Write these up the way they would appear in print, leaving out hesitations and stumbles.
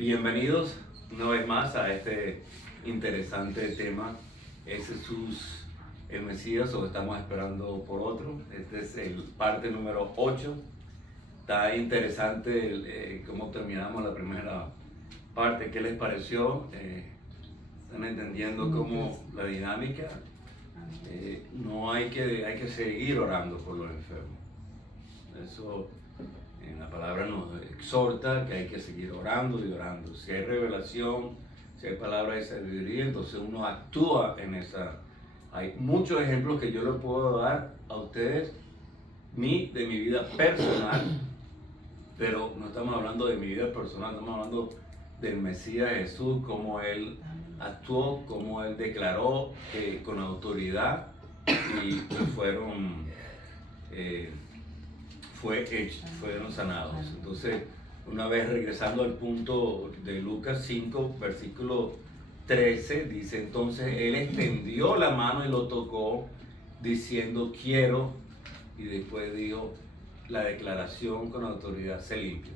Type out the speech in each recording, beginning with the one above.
Bienvenidos una vez más a este interesante tema. ¿Es Jesús el Mesías o estamos esperando por otro? Este es el parte número 8. Está interesante cómo terminamos la primera parte. ¿Qué les pareció? ¿Están entendiendo cómo la dinámica? No hay que seguir orando por los enfermos. Eso en la palabra nos exhorta que hay que seguir orando y orando. Si hay revelación, si hay palabra de sabiduría, entonces uno actúa en esa. Hay muchos ejemplos que yo les puedo dar a ustedes de mi vida personal, pero no estamos hablando de mi vida personal, estamos hablando del Mesías Jesús, cómo Él actuó, cómo Él declaró con autoridad y fueron sanados. Entonces, una vez regresando al punto de Lucas 5, versículo 13, dice: entonces Él extendió la mano y lo tocó, diciendo quiero, y después dijo la declaración con autoridad: se limpia.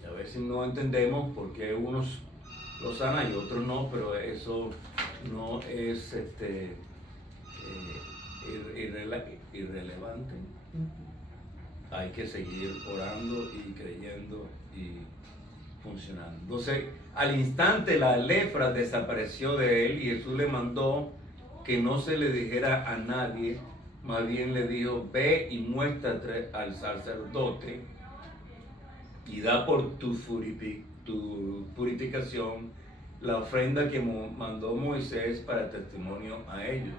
Y a veces no entendemos por qué unos lo sanan y otros no, pero eso no es irrelevante. Hay que seguir orando y creyendo y funcionando. Entonces, al instante la lepra desapareció de él y Jesús le mandó que no se le dijera a nadie, más bien le dijo: ve y muéstrate al sacerdote y da por tu purificación la ofrenda que mandó Moisés para testimonio a ellos.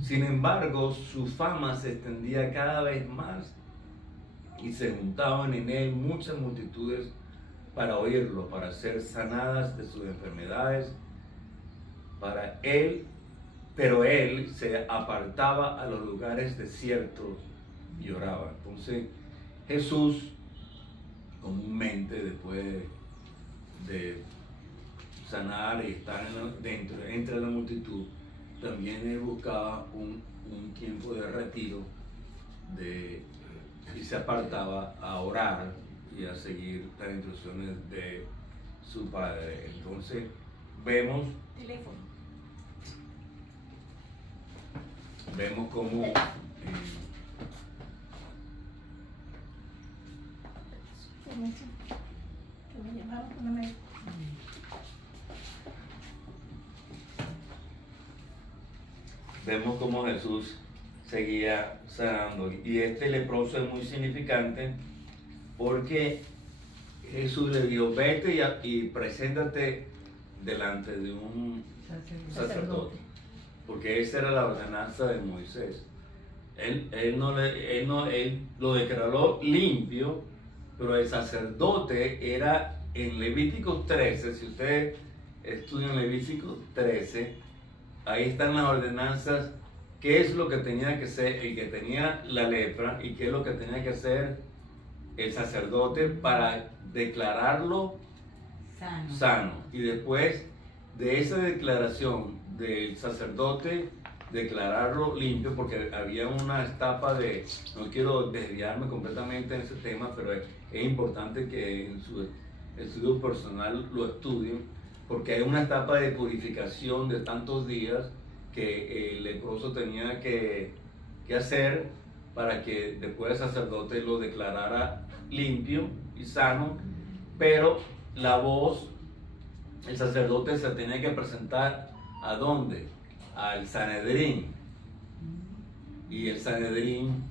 Sin embargo, su fama se extendía cada vez más y se juntaban en él muchas multitudes para oírlo, para ser sanadas de sus enfermedades. Pero él se apartaba a los lugares desiertos y oraba. Entonces, Jesús, comúnmente, después de sanar y estar entre la multitud, también él buscaba un tiempo de retiro y se apartaba a orar y a seguir las instrucciones de su padre. Entonces vemos cómo vemos cómo Jesús seguía sanando. Y este leproso es muy significante porque Jesús le dijo: vete y preséntate delante de un sacerdote. Porque esa era la ordenanza de Moisés. Él lo declaró limpio, pero el sacerdote era en Levítico 13. Si ustedes estudian Levítico 13, ahí están las ordenanzas, qué es lo que tenía que hacer el que tenía la lepra y qué es lo que tenía que hacer el sacerdote para declararlo sano. Y después de esa declaración del sacerdote, declararlo limpio, porque había una etapa no quiero desviarme completamente en ese tema, pero es importante que en su estudio personal lo estudien, porque hay una etapa de purificación de tantos días que el leproso tenía que hacer para que después el sacerdote lo declarara limpio y sano. Pero el sacerdote se tenía que presentar ¿a dónde? Al Sanedrín. Y el Sanedrín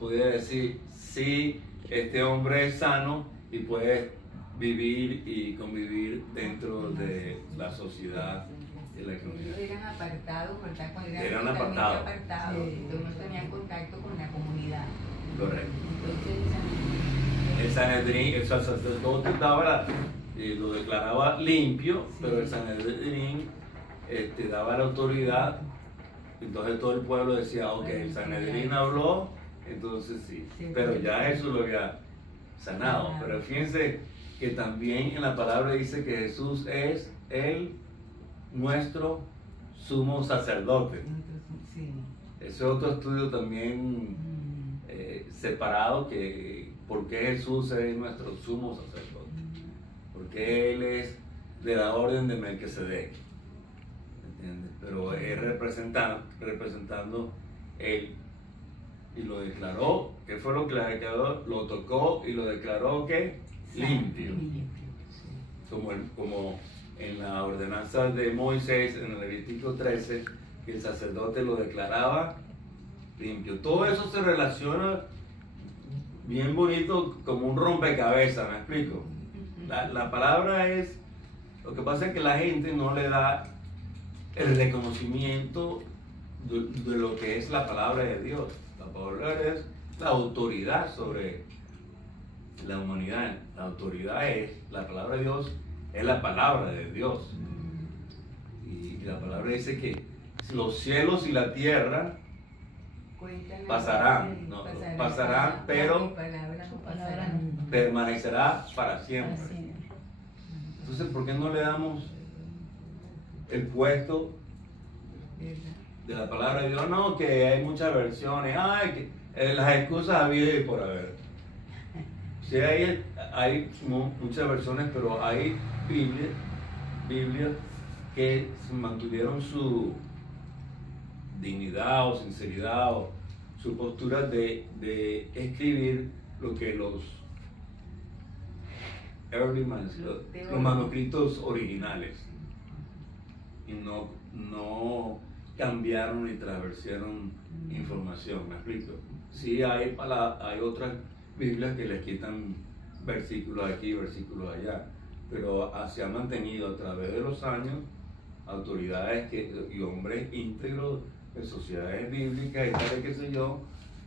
podía decir: sí, este hombre es sano y puede vivir y convivir dentro de la sociedad de la comunidad. Eran apartados, ¿verdad? Eran apartados. Entonces no tenían contacto con la comunidad. Correcto. Entonces el Sanedrín, el sacerdote lo declaraba limpio, sí, pero el Sanedrín daba la autoridad. Entonces todo el pueblo decía: ok, el Sanedrín habló, entonces sí. Pero ya Jesús lo había sanado. Pero fíjense que también en la palabra dice que Jesús es nuestro sumo sacerdote. Sí. Ese es otro estudio también separado que por qué Jesús es nuestro sumo sacerdote, porque Él es de la orden de Melquisedec, ¿entiendes? Pero es representando Él, y lo declaró. ¿Qué fue lo que le declaró? Lo tocó y lo declaró que limpio. Como en la ordenanza de Moisés, en el Levítico 13, que el sacerdote lo declaraba limpio. Todo eso se relaciona bien bonito, como un rompecabezas, ¿me explico? La palabra es, lo que pasa es que la gente no le da el reconocimiento de lo que es la palabra de Dios. La palabra es la autoridad sobre la humanidad. La autoridad es, la palabra de Dios es la palabra de Dios. Y la palabra dice que los cielos y la tierra pasarán, pero permanecerá para siempre. Entonces, ¿por qué no le damos el puesto de la palabra de Dios? No, que hay muchas versiones, que las excusas habidas y por haber. Sí, hay muchas versiones, pero hay Biblias que mantuvieron su dignidad o sinceridad o su postura de escribir lo que los manuscritos originales, y no cambiaron ni transversieron información. ¿Me explico? Sí, hay otras Biblias que les quitan versículos aquí, versículos allá, pero se han mantenido a través de los años autoridades y hombres íntegros de sociedades bíblicas y tal, qué sé yo,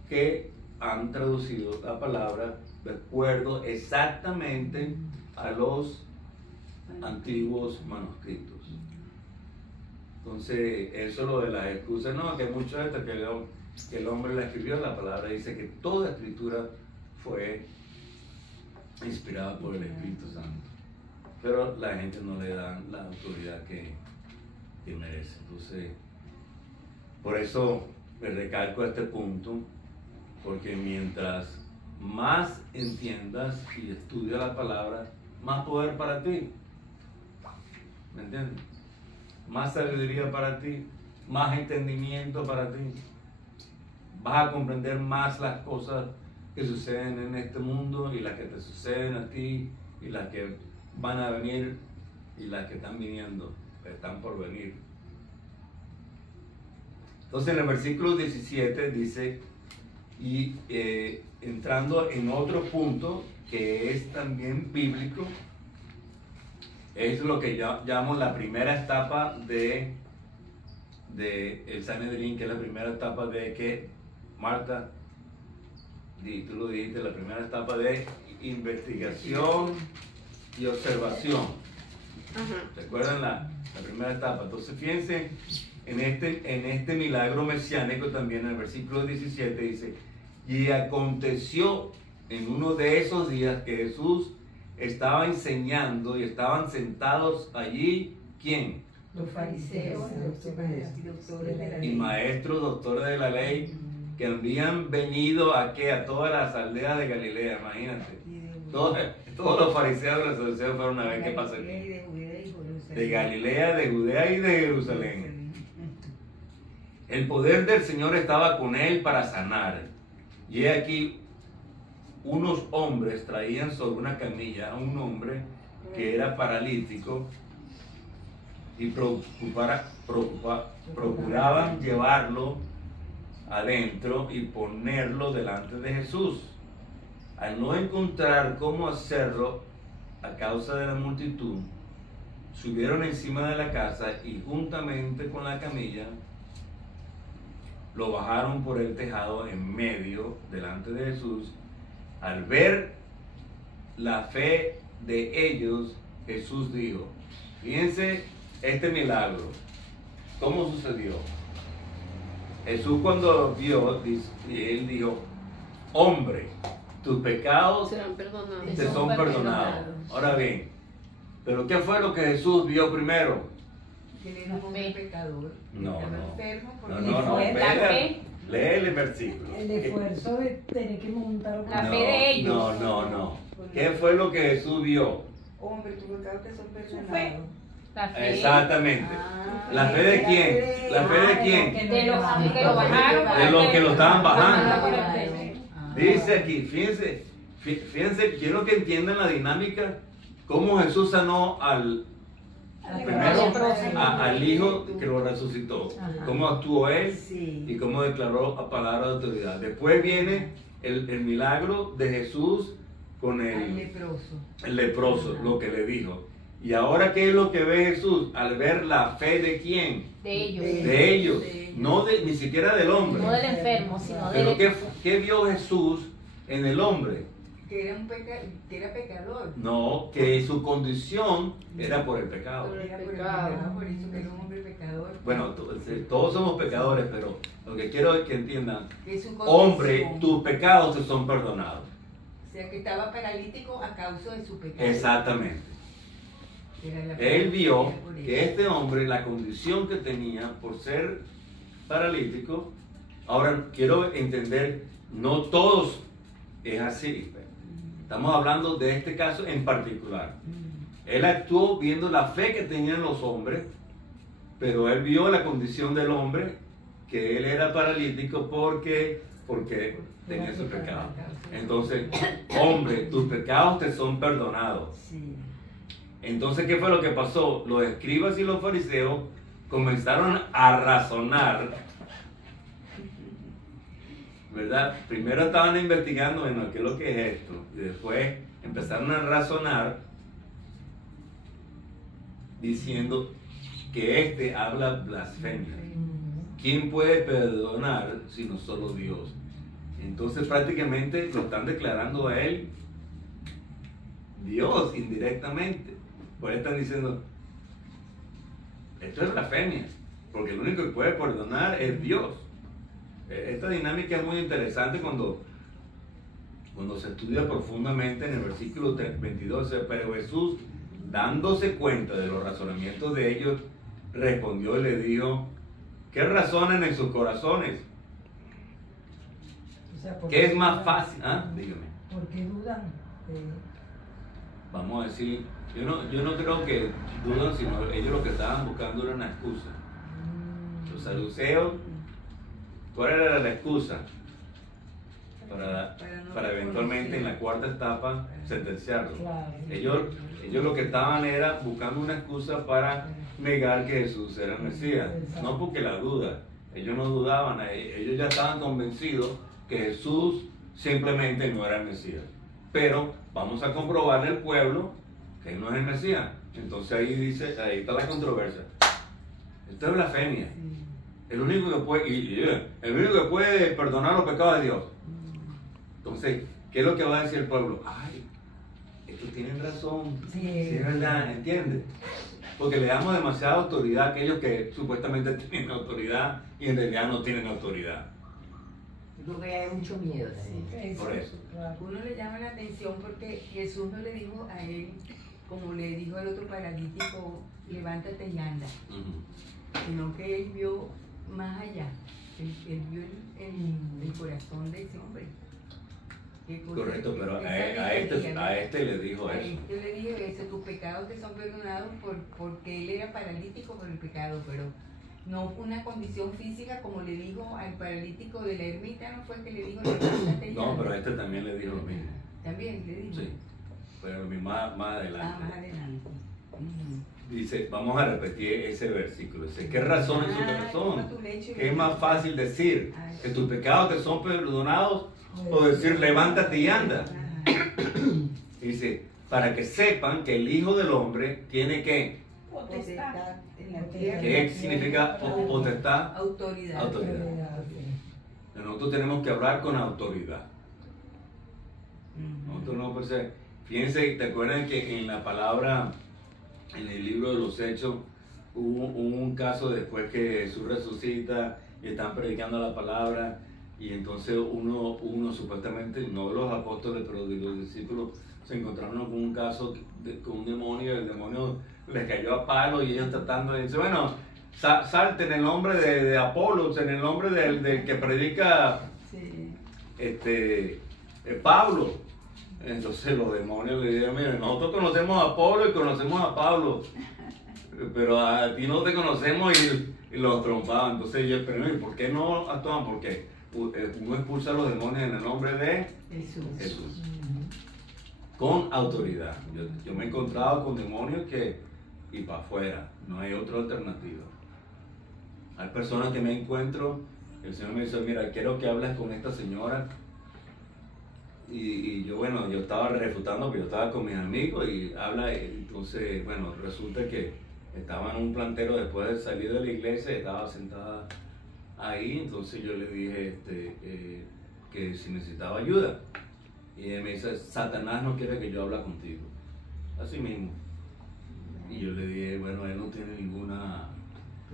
que han traducido la palabra de acuerdo exactamente a los antiguos manuscritos. Entonces, eso es lo de las excusas. No, que mucho de esto que el hombre la escribió, la palabra dice que toda escritura fue inspirada por el Espíritu Santo, pero la gente no le da la autoridad que merece. Entonces, por eso me recalco este punto, porque mientras más entiendas y estudias la palabra, más poder para ti, ¿me entiendes? Más sabiduría para ti, más entendimiento para ti. Vas a comprender más las cosas que suceden en este mundo y las que te suceden a ti y las que van a venir y las que están viniendo, que están por venir. Entonces en el versículo 17 dice, y entrando en otro punto que es también bíblico, es lo que llamo la primera etapa de el Sanedrín, que es la primera etapa de que, Marta, tú lo dijiste, la primera etapa de investigación y observación. ¿Se acuerdan la primera etapa? Entonces fíjense en este milagro mesiánico también, en el versículo 17 dice, y aconteció en uno de esos días que Jesús estaba enseñando y estaban sentados allí, ¿quién? Los fariseos y maestros, doctores de la ley, que habían venido a todas las aldeas de Galilea, imagínate. Todos los fariseos y los saduceos fueron a ver qué pasa aquí. De Galilea, de Judea y de Jerusalén. El poder del Señor estaba con él para sanar. Y he aquí, unos hombres traían sobre una camilla a un hombre que era paralítico y procuraban llevarlo adentro y ponerlo delante de Jesús. Al no encontrar cómo hacerlo a causa de la multitud, subieron encima de la casa y juntamente con la camilla lo bajaron por el tejado en medio delante de Jesús. Al ver la fe de ellos, Jesús dijo, fíjense este milagro, ¿cómo sucedió? Jesús cuando vio, él dijo, hombre, tus pecados te son perdonados. Ahora bien, ¿pero qué fue lo que Jesús vio primero? Que él era un hombre pecador. No, Estaba no. enfermo porque No, fue espera. Lee el versículo. El esfuerzo de tener que montar La fe de ellos. No. ¿Qué fue lo que Jesús vio? Hombre, tus pecados te son Su fe. perdonados. La fe. Exactamente. Ah, ¿La fe de quién? ¿La fe de quién? De los que lo bajaron. De los que lo estaban bajando. Ah. Dice aquí, fíjense, quiero que entiendan la dinámica, cómo Jesús sanó primero al hijo que lo resucitó, Ajá. cómo actuó él Sí. y cómo declaró a palabra de autoridad. Después viene el milagro de Jesús con Al el leproso. leproso, lo que le dijo. Y ahora, ¿qué es lo que ve Jesús? Al ver la fe de quién? De ellos. De ellos, ni siquiera del hombre. No del enfermo, sino Pero del. ¿qué vio Jesús en el hombre? Que era pecador. No, que su condición era por el pecado. Era por el pecado, por eso que era un hombre pecador. Bueno, todos somos pecadores, pero lo que quiero es que entiendan, Que su condición, hombre, tus pecados te son perdonados. O sea, que estaba paralítico a causa de su pecado. Exactamente. Era la Él vio era por que eso. este hombre, la condición que tenía por ser paralítico, ahora quiero entender, no todos es así. Estamos hablando de este caso en particular. Él actuó viendo la fe que tenían los hombres, pero él vio la condición del hombre, que él era paralítico porque tenía su pecado. Entonces, hombre, tus pecados te son perdonados. Sí. Entonces, ¿qué fue lo que pasó? Los escribas y los fariseos comenzaron a razonar, ¿verdad? Primero estaban investigando, bueno, ¿qué es lo que es esto? Y después empezaron a razonar diciendo que este habla blasfemia. ¿Quién puede perdonar sino solo Dios? Entonces prácticamente lo están declarando a él Dios indirectamente. Por eso están diciendo, esto es blasfemia, porque el único que puede perdonar es Dios. Esta dinámica es muy interesante cuando se estudia profundamente en el versículo 22, pero Jesús, dándose cuenta de los razonamientos de ellos, respondió y le dijo, ¿qué razonan en sus corazones? O sea, ¿por ¿Qué es más dudan? fácil? Dígame. ¿Por qué dudan? Vamos a decir, yo no creo que dudan, sino ellos lo que estaban buscando era una excusa. Los saduceos, ¿cuál era la excusa? Para eventualmente en la cuarta etapa sentenciarlo. Claro. Ellos lo que estaban era buscando una excusa para negar que Jesús era el Mesías. No porque la duda, ellos no dudaban, ellos ya estaban convencidos que Jesús simplemente no era el Mesías. Pero vamos a comprobarle al pueblo que él no es el Mesías. Entonces ahí está la controversia. Esto es blasfemia. El único que puede perdonar los pecados de Dios. Entonces, ¿qué es lo que va a decir el pueblo? Ay, estos tienen razón. Sí. Es verdad, ¿entiendes? Porque le damos demasiada autoridad a aquellos que supuestamente tienen autoridad y en realidad no tienen autoridad. Lo que hay mucho miedo también. Por eso. Claro. Uno le llama la atención porque Jesús no le dijo a él, como le dijo al otro paralítico, levántate y anda, sino que él vio más allá. Él vio el corazón de ese hombre. Correcto, pero Esa a este le dijo A eso. este le dije eso, tus pecados te son perdonados porque él era paralítico por el pecado, pero no fue una condición física como le dijo al paralítico de la ermita, no fue que le dijo levántate y No, anda. pero este también le dijo lo mismo. También le dijo. Sí, pero más adelante. Más adelante. Dice, vamos a repetir ese versículo. Dice, ¿qué razón en su corazón? toma tu leche y ¿Qué es más fácil decir? Ay. ¿Que tus pecados te son perdonados? O decir, levántate y anda. Dice, para que sepan que el Hijo del Hombre tiene que, Potestad en la tierra. ¿qué significa potestad? Autoridad. Autoridad. Nosotros tenemos que hablar con autoridad. Nosotros no, pues, fíjense, ¿te acuerdan que en la palabra, en el libro de los Hechos, hubo un caso después que Jesús resucita y están predicando la palabra? Y entonces uno supuestamente, no de los apóstoles, pero de los discípulos, se encontraron con un caso con un demonio, y el demonio les cayó a palo y ellos tratando de decir, bueno, salte en el nombre de Apolos, en el nombre del que predica Sí. Pablo. Entonces los demonios le dijeron, mira, nosotros conocemos a Apolo y conocemos a Pablo, pero a ti no te conocemos, y los trompaban. Entonces yo, pero ¿y por qué no actúan? Porque uno expulsa a los demonios en el nombre de Jesús. Con autoridad. Yo me he encontrado con demonios y para afuera, no hay otra alternativa. Hay personas que me encuentro, el Señor me dice, mira, quiero que hables con esta señora. Y yo, bueno, yo estaba refutando porque yo estaba con mis amigos y habla, entonces, bueno, resulta que estaba en un plantero después de salir de la iglesia, estaba sentada ahí, entonces yo le dije que si necesitaba ayuda. Y ella me dice, Satanás no quiere que yo hable contigo. Así mismo. Y yo le dije, bueno, él no tiene ninguna,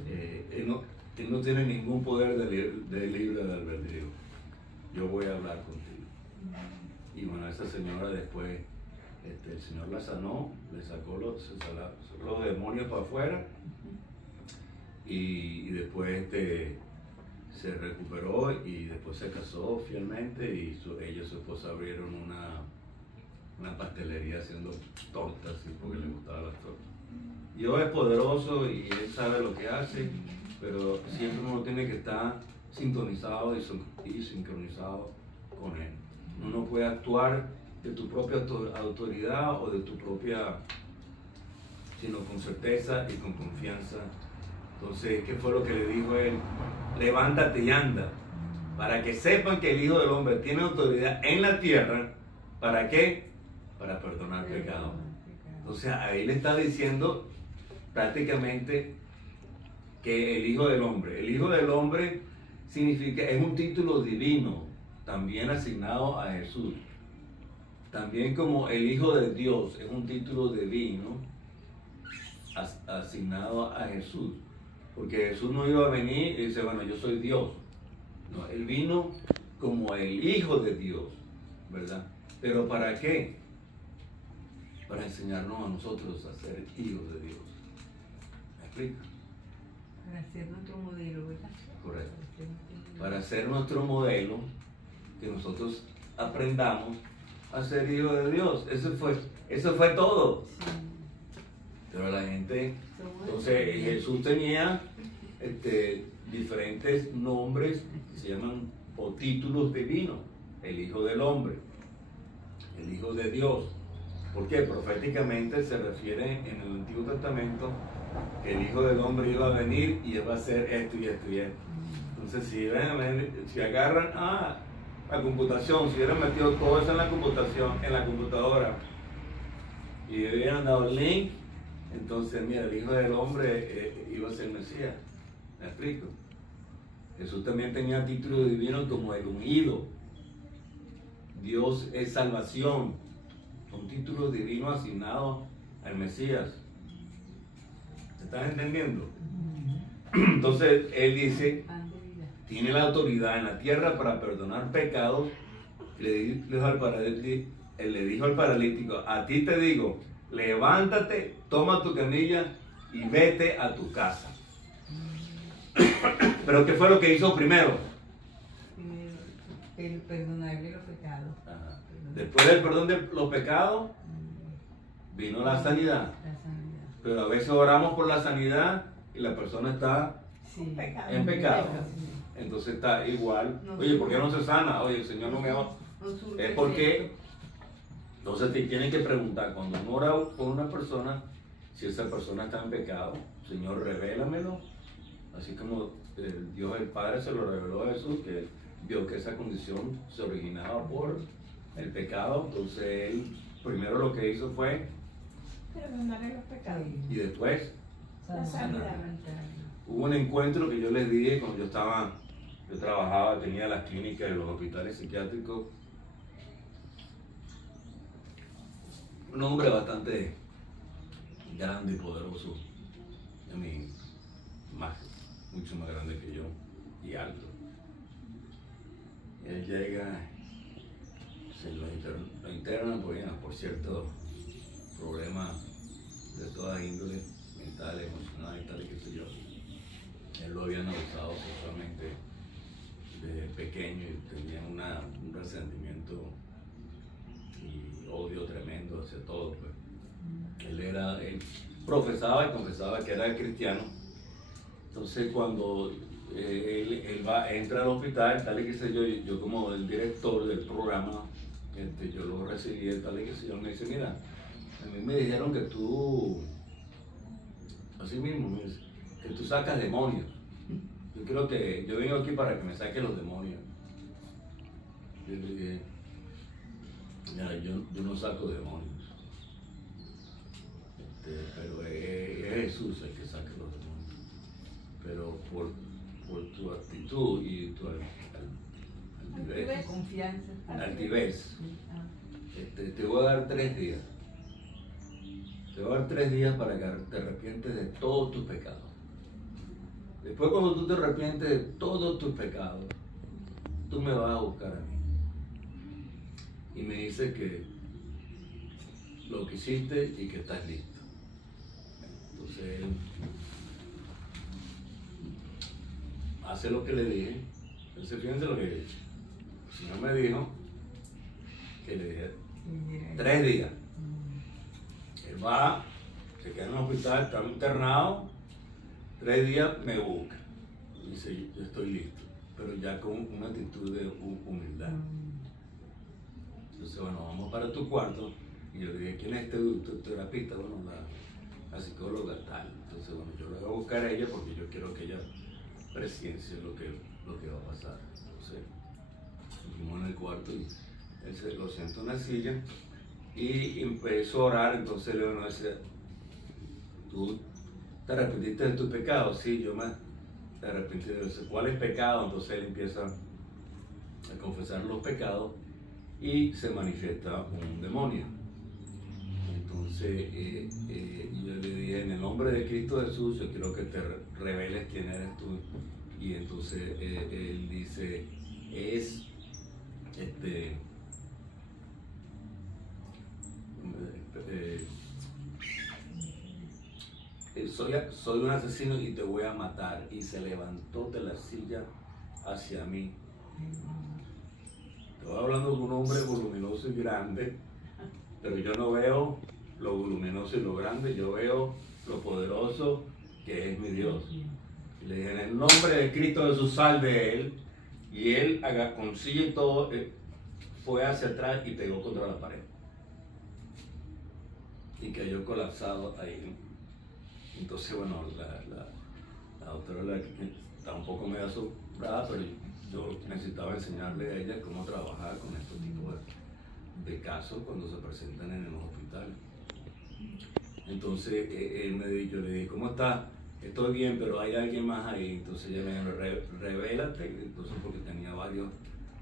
él no tiene ningún poder de libre de albedrío. Yo voy a hablar contigo. Y bueno, esa señora después, el Señor la sanó, le sacó los demonios para afuera, y después se recuperó y después se casó fielmente, y ella y su esposa abrieron una pastelería haciendo tortas, ¿sí? Porque le gustaban las tortas. Dios es poderoso y Él sabe lo que hace, pero siempre uno tiene que estar sintonizado y sincronizado con Él. Uno no puede actuar de tu propia autoridad o de tu propia, sino con certeza y con confianza. Entonces, ¿qué fue lo que le dijo Él? Levántate y anda, para que sepan que el Hijo del Hombre tiene autoridad en la tierra. ¿Para qué? Para perdonar pecados. Entonces, ahí le está diciendo prácticamente que el Hijo del Hombre significa, es un título divino, también asignado a Jesús. También como el Hijo de Dios es un título divino asignado a Jesús. Porque Jesús no iba a venir y dice, bueno, yo soy Dios. No, Él vino como el Hijo de Dios, ¿verdad? ¿Pero para qué? Para enseñarnos a nosotros a ser hijos de Dios. ¿Me explico? Para ser nuestro modelo, ¿verdad? Correcto. Para ser nuestro modelo, que nosotros aprendamos a ser hijos de Dios. Eso fue todo. Sí. Pero la gente, entonces Jesús tenía diferentes nombres que se llaman o títulos divinos. El Hijo del Hombre, el Hijo de Dios. Porque proféticamente se refiere en el Antiguo Testamento que el Hijo del Hombre iba a venir y iba a hacer esto y esto y esto. Entonces si agarran la computación, si hubieran metido todo eso en la computación, en la computadora, y hubieran dado el link, entonces mira, el Hijo del Hombre iba a ser Mesías. ¿Me explico? Jesús también tenía títulos divinos como el ungido. Dios es salvación. Son títulos divinos asignados al Mesías. ¿Se están entendiendo? Entonces él dice, tiene la autoridad en la tierra para perdonar pecados. Le dijo al paralítico, a ti te digo, levántate, toma tu camilla y vete a tu casa. Pero ¿qué fue lo que hizo primero? Perdonarle los pecados. Ajá. Después del perdón de los pecados, vino la sanidad. La sanidad. Pero a veces oramos por la sanidad y la persona está Sí. en pecado. Entonces está igual. Oye, ¿por qué no se sana? Oye, el Señor no me ama. Es porque, entonces te tienen que preguntar, cuando uno ora por una persona, si esa persona está en pecado, Señor, revélamelo. Así como Dios el Padre se lo reveló a Jesús, que vio que esa condición se originaba por el pecado. Entonces él primero lo que hizo fue Perdonarle los pecados. y después La sanidad. hubo un encuentro que yo les dije cuando yo trabajaba, tenía las clínicas de los hospitales psiquiátricos. Un hombre bastante grande y poderoso, mucho más grande que yo y alto. Y él llega, lo internan por ciertos problemas de toda índole, mental, emocional y tal, y qué sé yo. él lo habían abusado sexualmente desde pequeño y tenía un resentimiento y odio tremendo hacia todo. Pues. Él profesaba y confesaba que era cristiano. Entonces cuando entra al hospital, tal y que sé yo como el director del programa, yo lo recibí, tal y que sé yo, me dice, mira, a mí me dijeron que tú, así mismo, me dice, que tú sacas demonios. Yo vengo aquí para que me saque los demonios. Yo le dije, mira, yo no saco demonios. Pero es Jesús el que saca los demonios. Pero por tu actitud y tu altivez, Confianza. te voy a dar 3 días. Te voy a dar 3 días para que te arrepientes de todos tus pecados. Después, cuando tú te arrepientes de todos tus pecados, tú me vas a buscar a mí. Y me dice que lo que hiciste y que estás listo. Entonces él hace lo que le dije. Entonces fíjense lo que el Señor me dijo, que le dije 3 días. Él va, se queda en el hospital, está internado, 3 días me busca. Y dice, yo estoy listo, pero ya con una actitud de humildad. Entonces, bueno, vamos para tu cuarto. Y yo le dije, ¿quién es tu terapista? Bueno, la psicóloga tal. Entonces, bueno, yo la voy a buscar a ella porque yo quiero que ella presencie lo que va a pasar. Entonces, fuimos en el cuarto y él se lo sentó en la silla y empezó a orar. Entonces Leonor decía, ¿tú te arrepentiste de tus pecados? Sí, yo me arrepentí de eso. ¿Cuál es pecado? Entonces él empieza a confesar los pecados y se manifiesta un demonio. Entonces yo le dije, en el nombre de Cristo Jesús, yo quiero que te reveles quién eres tú. Y entonces él dice, soy un asesino y te voy a matar. Y se levantó de la silla hacia mí. Estoy hablando de un hombre voluminoso y grande, pero yo no veo lo voluminoso y lo grande, yo veo lo poderoso que es mi Dios. Y le dije, en el nombre de Cristo Jesús, sal de él. Y él, con silla y todo, fue hacia atrás y pegó contra la pared. Y cayó colapsado ahí. Entonces, bueno, la doctora está un poco medio asombrada, pero yo necesitaba enseñarle a ella cómo trabajar con estos tipos de casos cuando se presentan en el hospital. Entonces yo le dije, ¿cómo está? Estoy bien, pero hay alguien más ahí. Entonces ella me dijo, revélate. Entonces, porque tenía varios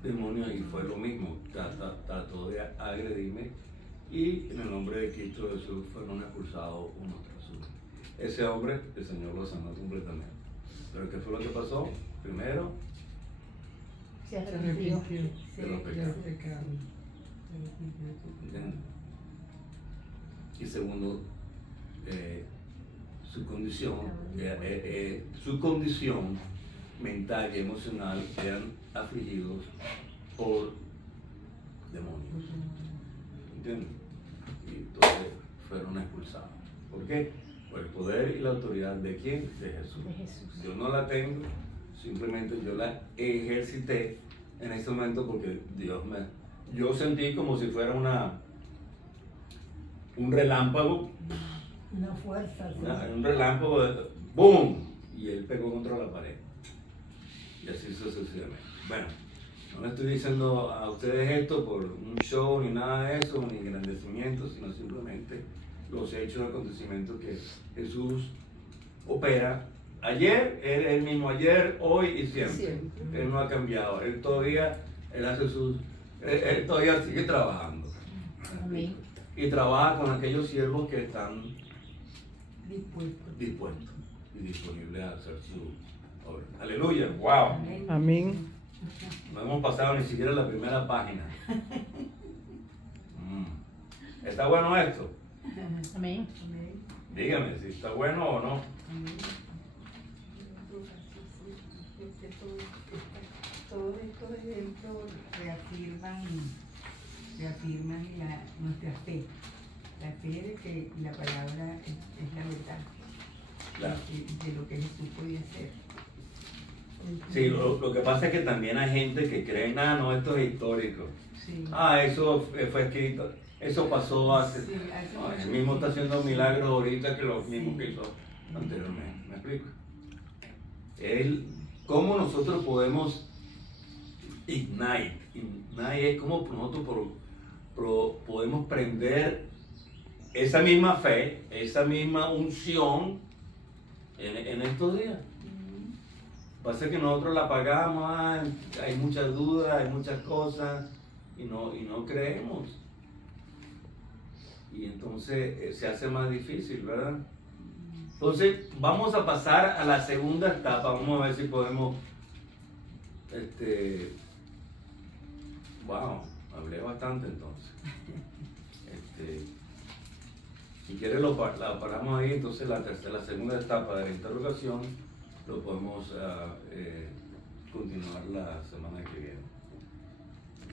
demonios y fue lo mismo, trató de agredirme y en el nombre de Cristo Jesús fueron expulsados uno tras uno. Ese hombre, el Señor lo sanó completamente. Pero ¿qué fue lo que pasó? Primero, Se arrepintió. de los pecados. Y segundo, su condición mental y emocional eran afligidos por demonios. ¿Entienden? Y entonces fueron expulsados. ¿Por qué? Por el poder y la autoridad de ¿quién? De Jesús. De Jesús. Yo no la tengo, simplemente yo la ejercité en este momento porque yo sentí como si fuera un relámpago. Una fuerza. ¿Sí? Un relámpago de ¡boom! Y él pegó contra la pared. Y así sucesivamente. Bueno, no le estoy diciendo a ustedes esto por un show ni nada de eso, ni engrandecimiento, sino simplemente los hechos, acontecimientos que Jesús opera. Ayer, él es el mismo ayer, hoy y siempre. Él no ha cambiado. Él todavía sigue trabajando. Amén. Y trabaja con aquellos siervos que están dispuestos y disponibles a hacer su obra. Aleluya, wow. Amén. No hemos pasado ni siquiera la primera página. ¿Está bueno esto? Amén. Dígame si está bueno o no. todos estos ejemplos reafirman nuestra fe. La fe de que la palabra es la verdad. Claro. De lo que Jesús podía hacer. Sí, lo que pasa es que también hay gente que cree, no, esto es histórico. Sí. Eso fue escrito, eso pasó hace... Sí, hace No, mucho el mismo está tiempo. haciendo milagros ahorita que los mismos Sí. que hizo anteriormente. ¿Me explico? ¿Cómo nosotros podemos ignite es como nosotros podemos prender esa misma fe, esa misma unción en estos días? Pasa que nosotros la pagamos, hay muchas dudas, hay muchas cosas y no creemos. Y entonces se hace más difícil, ¿verdad? Entonces vamos a pasar a la segunda etapa, vamos a ver si podemos, wow, hablé bastante entonces. Si quieres la paramos ahí, entonces la segunda etapa de la interrogación lo podemos continuar la semana que viene.